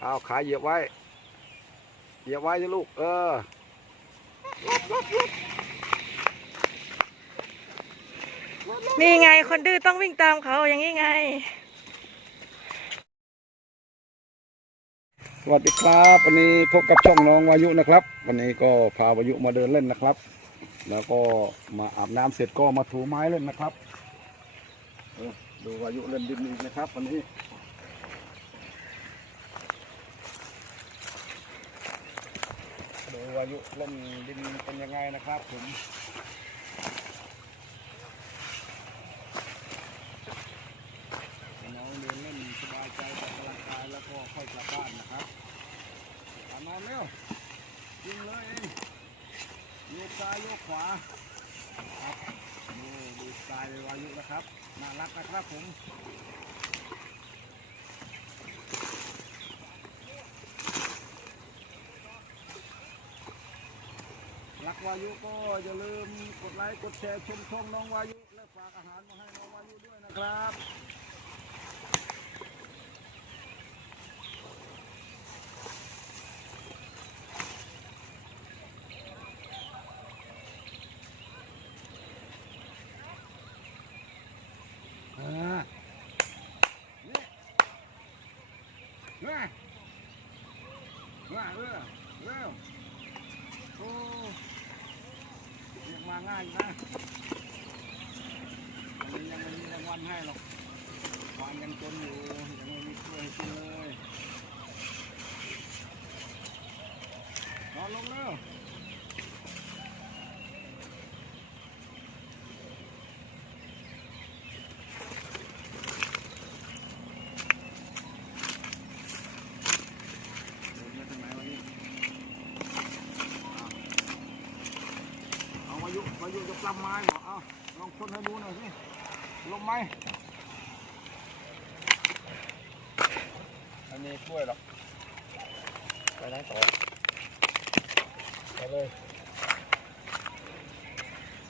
เอาขาเหยียบไว้ เหยียบไว้สิลูก เออนี่ไงคนดื้อต้องวิ่งตามเขาอย่างนี้ไง สวัสดีครับ วันนี้พบกับช่องน้องวายุนะครับ วันนี้ก็พาวายุมาเดินเล่นนะครับ แล้วก็มาอาบน้ำเสร็จก็มาถูไม้เล่นนะครับเออดูวายุเล่นดินอีกนะครับ วันนี้ ดูวายุเล่นดินเป็นยังไงนะครับผมน้องเดินเล่นสบายใจออกกำลังกายแล้วก็ค่อยกลับบ้านนะครับตามมาเร็วยิงเลยเองโยกซ้ายโยกขวาครับนี่ดูสไตล์วายุนะครับน่ารักนะครับผม วายุก็อย่าลืมกดไลค์กดแชร์ชมช่องน้องวายุและฝากอาหารมาให้น้องวายุด้วยนะครับอ่านี่มาเร็วเร็วโอ้ ยกมาง่ายนะวันยังไม่มีรางวัลให้หรอกวานยังจนอยู่ยังไม่มีช่วยกินเลยนอนลงเร็ว เดินมาทางไหนวะนี่เอาวายุวายุจะปล้ำไม้เหรอเอาลอง ชนให้ดูหน่อยสิลงไหมอันนี้กล้วยหรอกไปไหนต่อไปเลย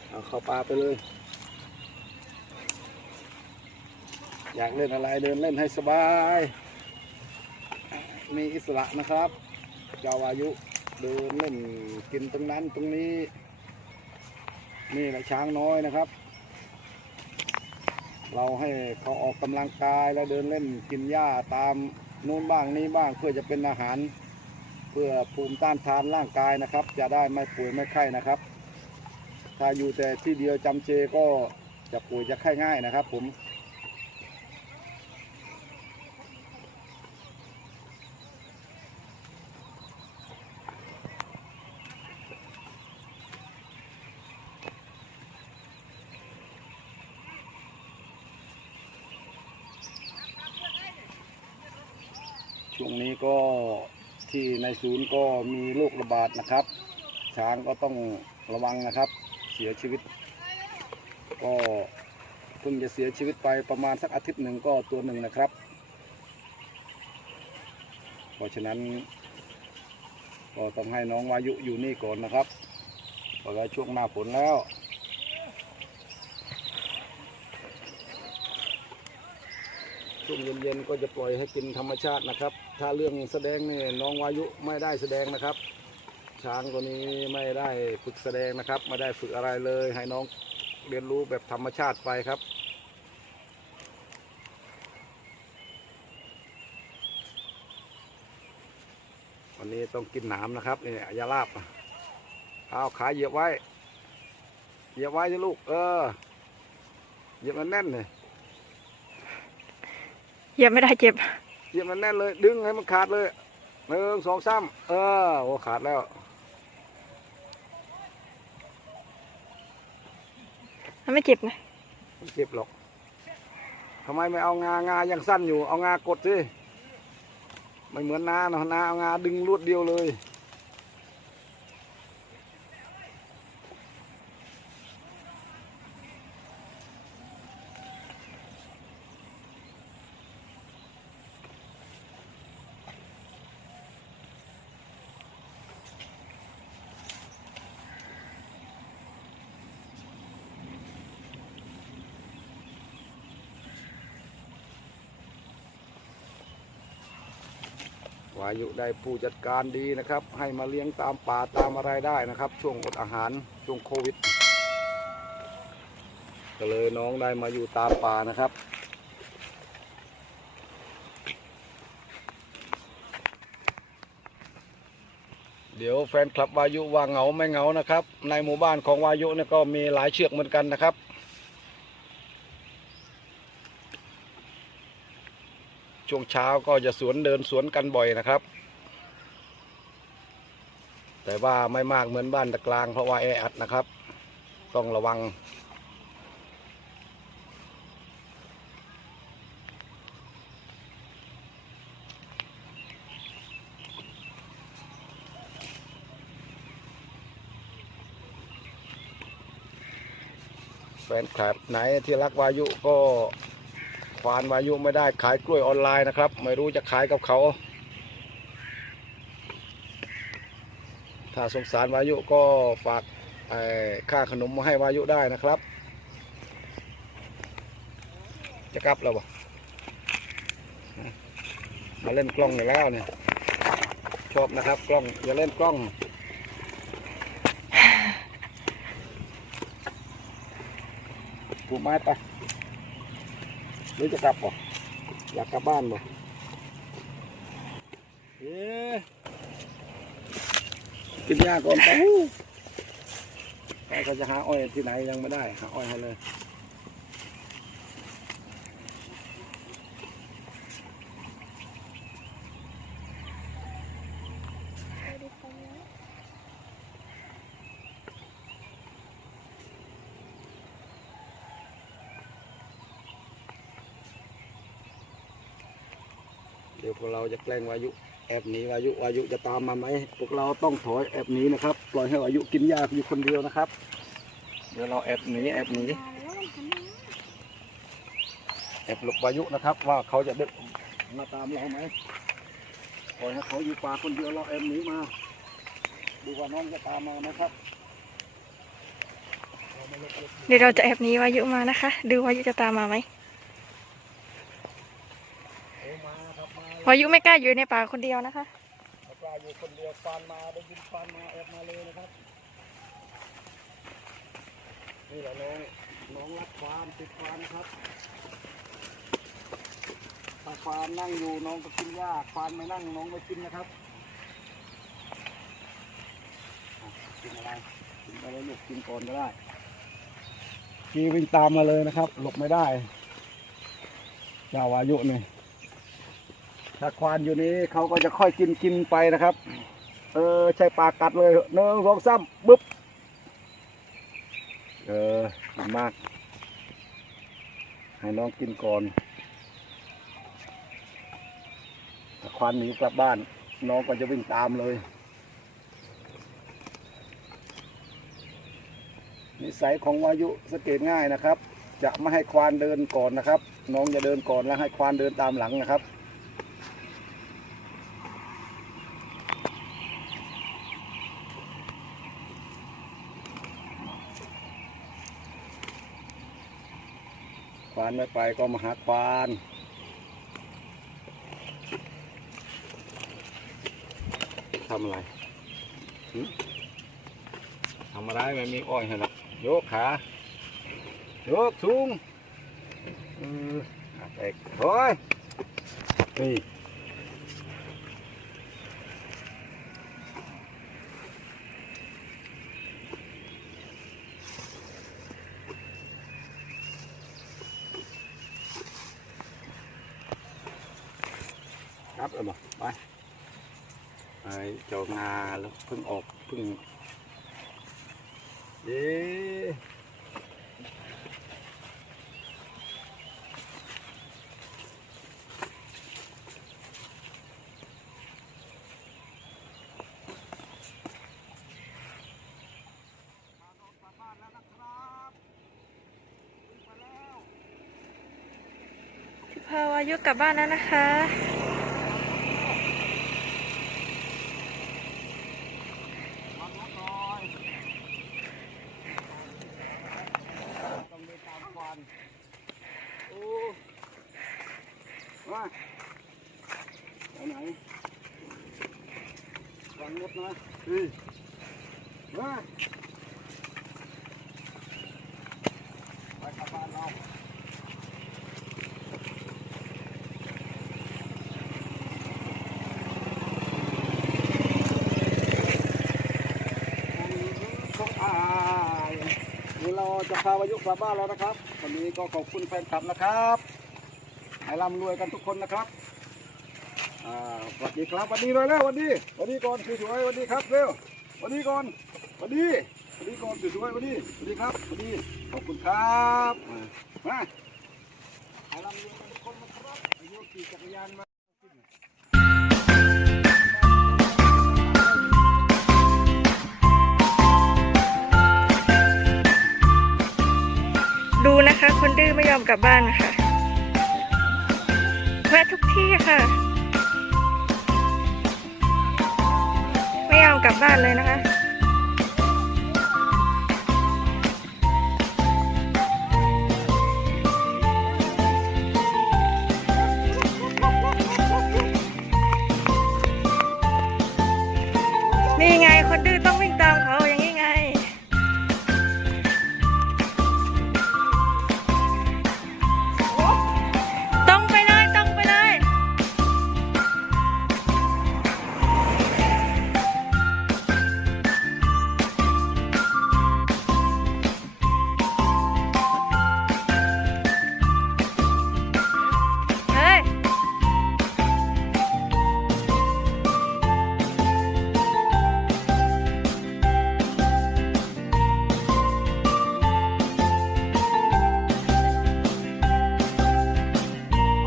เอาเข้าป่าไปเลย อยากเล่นอะไรเดินเล่นให้สบาย มีอิสระนะครับเจ้าวายุเดินเล่นกินตรงนั้นตรงนี้ นี่แหละช้างน้อยนะครับ เราให้เขาออกกำลังกายแล้วเดินเล่นกินหญ้าตามนู้นบ้างนี้บ้างเพื่อจะเป็นอาหาร เพื่อภูมิต้านทานร่างกายนะครับ จะได้ไม่ป่วยไม่ไข้นะครับ ถ้าอยู่แต่ที่เดียวจำเจก็จะป่วยจะไข้ง่ายนะครับ ผม ช่วงนี้ก็ที่ในศูนย์ก็มีโรคระบาดนะครับ ช้างก็ต้องระวังนะครับ เสียชีวิต ก็เพิ่งจะเสียชีวิตไปประมาณสักอาทิตย์หนึ่งก็ตัวหนึ่งนะครับ เพราะฉะนั้น ก็ต้องให้น้องวายุอยู่นี่ก่อนนะครับเพราะว่าช่วงหน้าฝนแล้วช่วงเย็นๆก็จะปล่อยให้กินธรรมชาตินะครับ ถ้าเรื่องแสดงนี่น้องวายุไม่ได้แสดงนะครับ ช้างตัวนี้ไม่ได้ฝึกแสดงนะครับ ไม่ได้ฝึกอะไรเลย ให้น้องเรียนรู้แบบธรรมชาติไปครับวันนี้ต้องกินหนามนะครับนี่ยาลาบเอาขาเหยียบไว้เหยียบไว้สิลูก เออเหยียบมันแน่นเลยเหยียบไม่ได้เจ็บ ยียบมันแน่นเลย ดึงให้มันขาดเลยหนึ่งสองสามเออโอ้ขาดแล้วมันไม่เจ็บนะไม่เจ็บหรอกทำไมไม่เอางางายังสั้นอยู่ เอางากดสิไม่เหมือนนาเนาะนาเอางาดึงรวดเดียวเลยายุได้ผู้จัดการดีนะครับ ให้มาเลี้ยงตามป่าตามอะไรได้นะครับ ช่วงอดอาหารช่วงโควิด ก็เลยน้องได้มาอยู่ตามป่านะครับเดี๋ยวแฟนคลับวายุว่าเหงาไม่เหงานะครับ ในหมู่บ้านของวายุเนี่ยก็มีหลายเชือกเหมือนกันนะครับ ช่วงเช้าก็จะสวนเดินสวนกันบ่อยนะครับ แต่ว่าไม่มากเหมือนบ้านตะกลาง เพราะว่าแออัดนะครับ ต้องระวัง แฟนคลับไหนที่รักวายุก็ วานวายุไม่ได้ขายกล้วยออนไลน์นะครับ ไม่รู้จะขายกับเขา ถ้าสงสารวายุก็ฝากค่าขนมมาให้วายุได้นะครับ จะกลับแล้วบ่มาเล่นกล้องอยู่แล้วเนี่ยชอบนะครับกล้องอย่าเล่นกล้องปูไม้ไป หรือจะกลับบ่อยากกลับบ้านบ่เอ๊กินยาก่อนไปใครจะหาอ้อยที่ไหนยังไม่ได้ หาอ้อยให้เลย ดี๋ยวพวกเราจะแกล้งวายุแอบหนีวายุวายุจะตามมาไหมพวกเราต้องถอยแอบหนีนะครับ ปล่อยให้วายุกินหญ้าอยู่คนเดียวนะครับ เดี๋ยวเราแอบหนีแอบหนีแอบหลบวายุนะครับ ว่าเขาจะเดินมาตามเราไหมปล่อยให้เขาอยู่ป่าคนเดียวเราแอบหนีมา ดูว่าน้องจะตามมาไหมครับเดี๋ยวเราจะแอบหนีวายุมานะคะ ดูวายุจะตามมาไหม เอ้มา ครับมายุไม่กล้าอยู่ในป่าคนเดียวนะคะถ้ากล้าอยู่คนเดียวฟานมาได้ยินฟานมาแอบมาเลยนะครับ นี่แหละน้องน้องรักฟานติดฟานนะครับถ้าฟานนั่งอยู่น้องก็กินหญ้าฟานไม่นั่งน้องไม่กินนะครับกินอะไรกินไปเลยลูกกินก่อนก็ได้กีวิ่งตามมาเลยนะครับ หลบไม่ได้เจ้าวายุเนี่ย ถ้าควานอยู่นี้เขาก็จะค่อยกินกินไปนะครับ เออใช้ปากกัดเลยหนึ่งสองสามบึ๊บเออดีมาก ให้น้องกินก่อนถ้าควานหนีกลับบ้าน น้องก็จะวิ่งตามเลยนิสัยของวายุสังเกตง่ายนะครับ จะไม่ให้ควานเดินก่อนนะครับ น้องจะเดินก่อนแล้วให้ควานเดินตามหลังนะครับานไม่ไปก็มาหาควานทำอะไรทำอะไรไม่มีอ้อยเหรอกยกขายกสูงเอออะแตกโอ้ยนี่ ครับเอามาไปไอ้เจ้างาแล้วเพิ่งออกเพิ่งเย้พาวายุกลับบ้านแล้วนะคะ ขับรถหน่อยต้องเดินตามควันโอ้ มาไปไหนรถนะเฮ้ยมาไปกลับบ้านเราเราจะพาวายุกลับบ้านแล้วนะครับ วันนี้ก็ขอบคุณแฟนคลับนะครับ ให้ร่ำรวยกันทุกคนนะครับอ่าสวัสดีครับสวัสดีเลยแล้วสวัสดีสวัสดีก่อนสวยๆสวัสดีครับเร็วสวัสดีก่อนสวัสดีสวัสดีก่อนสวยๆสวัสดีสวัสดีครับสวัสดีขอบคุณครับมาให้ร่ำรวยกันทุกคนนะครับอายุขี่จักรยานมาดูนะคะ คนดื้อไม่ยอมกลับบ้านค่ะ ที่ค่ะ ไม่ยอมกลับบ้านเลยนะคะ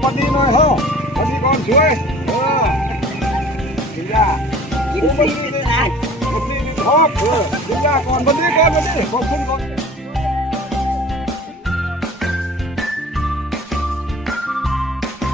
สวัสดีหน่อยเฮ้าสวัสดีก่อนสวยเออกินยากินฟรีเลยนะกินฟรีชอบเออกินยาก่อนสวัสดีก่อนสวัสดีขอบคุณก่อน